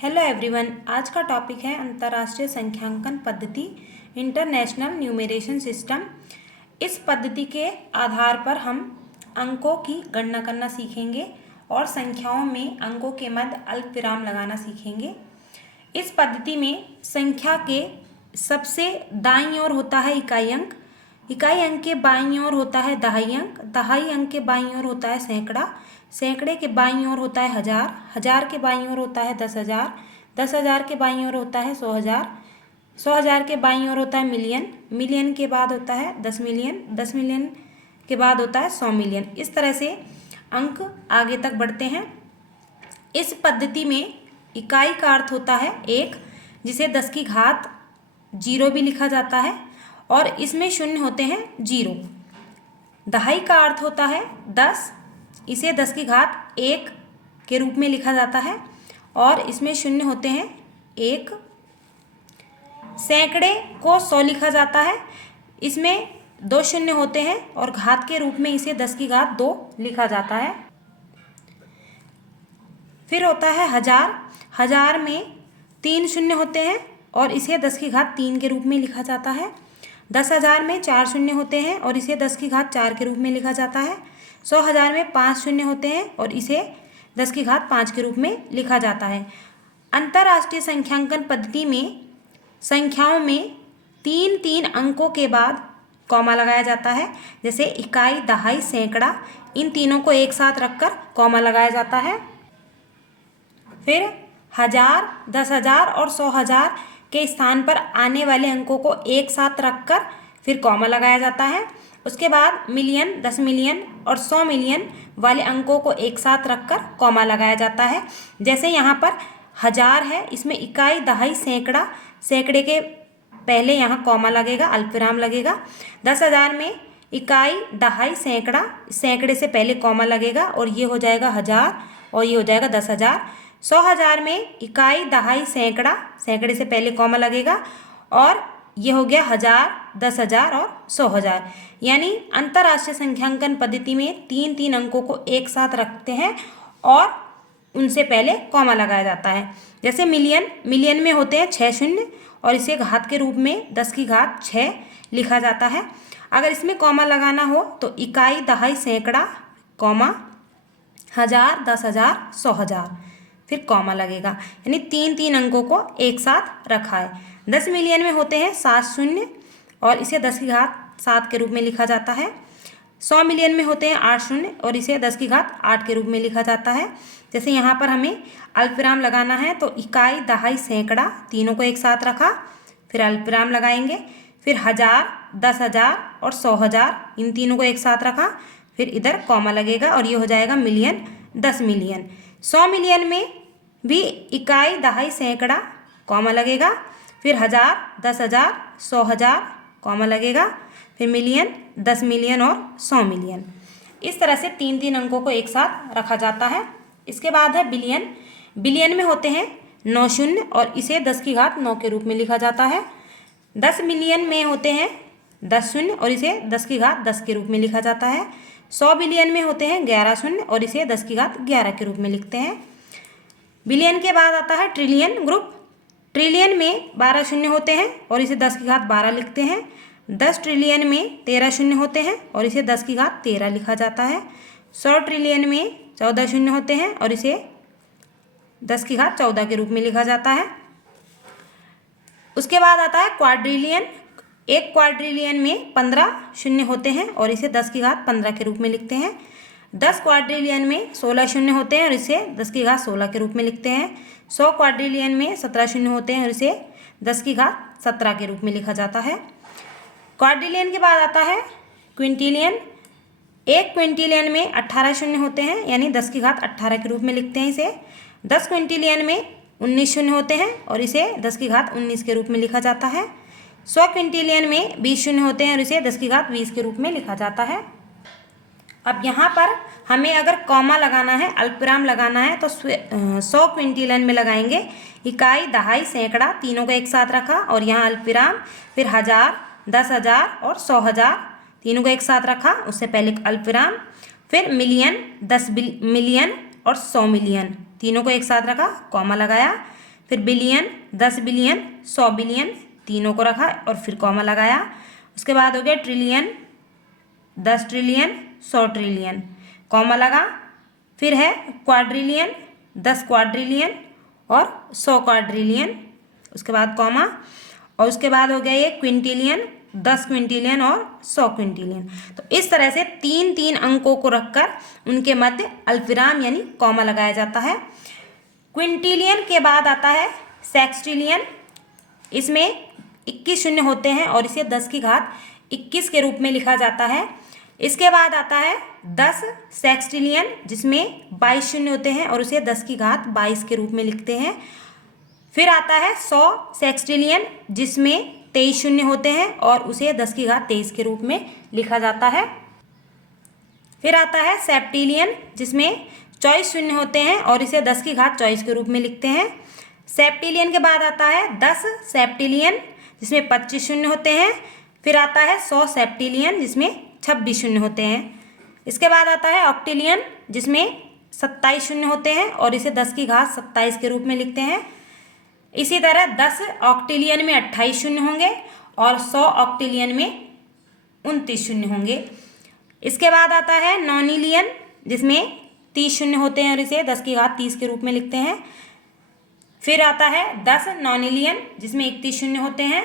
Hello everyone. आज का topic है अंतर्राष्ट्रीय संख्यांकन पद्धति, इंटरनेशनल न्यूमरेशन सिस्टम। इस पद्धति के आधार पर हम अंकों की गणना करना सीखेंगे और संख्याओं में अंकों के मध्य अल्पविराम लगाना सीखेंगे। इस पद्धति में संख्या के सबसे दाईं ओर होता है इकाई अंक, इकाई अंक के बाईं ओर होता है दहाई अंक, दहाई अंक के बाईं ओर होता है सैकड़ा, सैकड़े के बाईं ओर होता है हजार, हजार के बाईं ओर होता है 10,000, 10,000 के बाईं ओर होता है 100,000, 100,000 के बाईं ओर होता है मिलियन, मिलियन के बाद होता है 10 मिलियन, 10 मिलियन के बाद होता है 100 मिलियन। इस तरह से अंक आगे तक बढ़ते हैं। इस पद्धति में इकाई का अर्थ होता है एक, जिसे 10 की घात 0 भी लिखा जाता है और इसमें शून्य होते हैं 0। दहाई का अर्थ होता है 10, इसे 10 की घात 1 के रूप में लिखा जाता है और इसमें शून्य होते हैं 1। सैकड़े को 100 लिखा जाता है, इसमें 2 शून्य होते हैं और घात के रूप में इसे 10 की घात 2 लिखा जाता है। फिर होता है हजार, हजार में 3 शून्य होते हैं और इसे 10 की घात 3 के रूप में लिखा जाता है। 10,000 में 4 शून्य होते हैं और इसे 10 की घात 4 के रूप में लिखा जाता है। 100,000 में 5 शून्य होते हैं और इसे 10 की घात 5 के रूप में लिखा जाता है। अंतर्राष्ट्रीय संख्यांकन पद्धति में संख्याओं में 3-3 अंकों के बाद कॉमा लगाया जाता है। जैसे इकाई, दहाई, सैकड़ा, इन तीनों को एक साथ रखकर कॉमा लगाया जाता है। फिर हजार, 10,000 और 100,000 के स्थान पर आने वाले अंकों को एक साथ रखकर फिर कॉमा लगाया जाता है। उसके बाद मिलियन, 10 मिलियन और 100 मिलियन वाले अंकों को एक साथ रखकर कॉमा लगाया जाता है। जैसे यहाँ पर हजार है, इसमें इकाई, दहाई, सैकड़ा, सैकड़े के पहले यहाँ कॉमा लगेगा, अल्पविराम लगेगा। 10,000 में इकाई, दहाई, सैकड़ा, सैकड़े से पहले कॉमा लगेगा और ये हो जाएगा हजार और ये हो जाएगा 10,000। 100,000 में इकाई, दहाई, सैकड़ा, सैकड़े से पहले कॉमा लगेगा और ये हो गया हजार, 10,000 और 100,000। यानी अंतर्राष्ट्रीय संख्यांकन पद्धति में 3-3 अंकों को एक साथ रखते हैं और उनसे पहले कॉमा लगाया जाता है। जैसे मिलियन, मिलियन में होते हैं 6 शून्य और इसे घात के रूप में 10 की घात 6 लिखा जाता है। अगर इसमें कॉमा लगाना हो तो इकाई, दहाई, सैकड़ा, कॉमा, हजार, 10,000, 100,000, फिर कॉमा लगेगा। यानी 3-3 अंकों को एक साथ रखा है। 10 मिलियन में होते हैं 7 शून्य और इसे 10 की घात 7 के रूप में लिखा जाता है। 100 मिलियन में होते हैं 8 शून्य और इसे 10 की घात 8 के रूप में लिखा जाता है। जैसे यहाँ पर हमें अल्पविराम लगाना है तो इकाई, दहाई, सैकड़ा, तीनों को एक साथ रखा, फिर अल्पविराम लगाएंगे। फिर हजार, 10,000 और 100,000, इन तीनों को एक साथ रखा, फिर इधर कॉमा लगेगा और ये हो जाएगा मिलियन, 10 मिलियन। 100 मिलियन में भी इकाई, दहाई, सैकड़ा, कॉमा लगेगा, फिर हजार, 10,000, 100,000, कॉमा लगेगा, फिर मिलियन, 10 मिलियन और 100 मिलियन। इस तरह से 3-3 अंकों को एक साथ रखा जाता है। इसके बाद है बिलियन। बिलियन में होते हैं 9 शून्य और इसे 10 की घात 9 के रूप में लिखा जाता है। 10 मिलियन में होते हैं 10 शून्य और इसे 10 की घात 10 के रूप में लिखा जाता है। 100 बिलियन में होते हैं 11 शून्य और इसे 10 की घात 11 के रूप में लिखते हैं। बिलियन के बाद आता है ट्रिलियन ग्रुप। ट्रिलियन में 12 शून्य होते हैं और इसे 10 की घात 12 लिखते हैं। 10 ट्रिलियन में 13 शून्य होते हैं और इसे 10 की घात 13 लिखा जाता है। 100 ट्रिलियन में 14 शून्य होते हैं और इसे 10 की घात 14 के रूप में लिखा जाता है। उसके बाद आता है क्वाड्रिलियन। एक क्वाड्रिलियन में 15 शून्य होते हैं और इसे 10 की घात 15 के रूप में लिखते हैं। 10 क्वाड्रिलियन में 16 शून्य होते हैं और इसे 10 की घात 16 के रूप में लिखते हैं। 100 क्वाड्रिलियन में 17 शून्य होते हैं और इसे 10 की घात 17 के रूप में लिखा जाता है। क्वाड्रिलियन के बाद आता है क्विंटिलियन। एक क्विंटिलियन में 18 शून्य होते हैं यानी 10 की घात 18 के रूप में लिखते हैं इसे। 10 क्विंटिलियन में 19 शून्य होते हैं और इसे 10 की घात 19 के रूप में लिखा जाता है। 100 क्विंटिलियन में 20 शून्य होते हैं और इसे 10 की घात 20 के रूप में लिखा जाता है। अब यहाँ पर हमें अगर कॉमा लगाना है, अल्पविराम लगाना है तो 100 क्विंटिलियन में लगाएंगे। इकाई, दहाई, सैकड़ा, तीनों को एक साथ रखा और यहाँ अल्पविराम, फिर हजार, 10,000 और 100,000, तीनों को एक साथ रखा, उससे पहले अल्पविराम, फिर मिलियन, 10 मिलियन और 100 मिलियन, तीनों को एक साथ रखा, कॉमा लगाया, फिर बिलियन, 10 बिलियन, 100 बिलियन, तीनों को रखा और फिर कॉमा लगाया। उसके बाद हो गया ट्रिलियन, 10 ट्रिलियन, 100 ट्रिलियन, कॉमा लगा। फिर है क्वाड्रिलियन, 10 क्वाड्रिलियन और 100 क्वाड्रिलियन, उसके बाद कॉमा। और उसके बाद हो गया ये क्विंटिलियन, 10 क्विंटिलियन और 100 क्विंटिलियन। तो इस तरह से 3-3 अंकों को रखकर उनके मध्य अल्पविराम यानी कॉमा लगाया जाता है। क्विंटिलियन के बाद आता है सेक्सटिलियन। इसमें 21 शून्य होते हैं और इसे 10 की घात 21 के रूप में लिखा जाता है। इसके बाद आता है 10 सेक्सटिलियन, जिसमें 22 शून्य होते हैं और उसे 10 की घात 22 के रूप में लिखते हैं। फिर आता है 100 सेक्सटिलियन, जिसमें 23 शून्य होते हैं और उसे 10 की घात 23 के रूप में लिखा जाता है। फिर आता है सेप्टिलियन, जिसमें 24 शून्य होते हैं और इसे 10 की घात 24 के रूप में लिखते हैं। सेप्टिलियन के बाद आता है 10 सेप्टिलियन, जिसमें 25 शून्य होते हैं। फिर आता है 100 सेप्टिलियन, जिसमें 26 शून्य होते हैं। इसके बाद आता है ऑक्टिलियन, जिसमें 27 शून्य होते हैं और इसे 10 की घात 27 के रूप में लिखते हैं। इसी तरह 10 ऑक्टिलियन में 28 शून्य होंगे और 100 ऑक्टिलियन में 29 शून्य होंगे। इसके बाद आता है नॉनिलियन, जिसमें 30 शून्य होते हैं और इसे 10 की घात 30 के रूप में लिखते हैं। फिर आता है 10 नॉनिलियन, जिसमें 31 शून्य होते हैं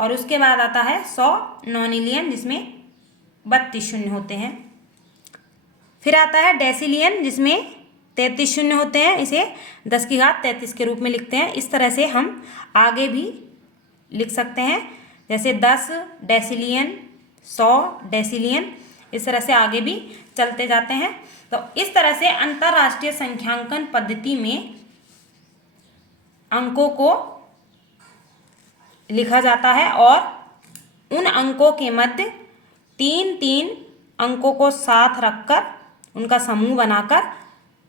और उसके बाद आता है 100 नॉनिलियन, जिसमें 32 शून्य होते हैं। फिर आता है डेसिलियन, जिसमें 33 शून्य होते हैं, इसे 10 की घात 33 के रूप में लिखते हैं। इस तरह से हम आगे भी लिख सकते हैं, जैसे 10 डेसिलियन, 100 डेसिलियन, इस तरह से आगे भी चलते जाते हैं। तो इस तरह से अंतर्राष्ट्रीय संख्यांकन पद्धति में अंकों को लिखा जाता है और उन अंकों के मध्य 3-3 अंकों को साथ रखकर उनका समूह बनाकर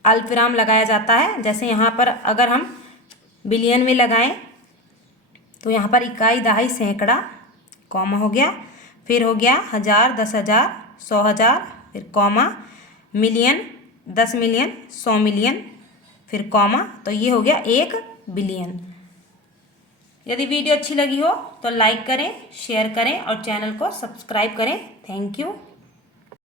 अल्पविराम लगाया जाता है। जैसे यहाँ पर अगर हम बिलियन में लगाएं तो यहाँ पर इकाई, दहाई, सैकड़ा, कॉमा हो गया। फिर हो गया 1000, 10,000, 100,000, फिर कॉमा, मिलियन, 10 मिलियन, 100 मिलियन, फिर कॉमा। तो ये हो गया 1 बिलियन। यदि वीडियो अच्छी लगी हो तो लाइक करें, शेयर करें और चैनल को सब्सक्राइब करें। Thank you.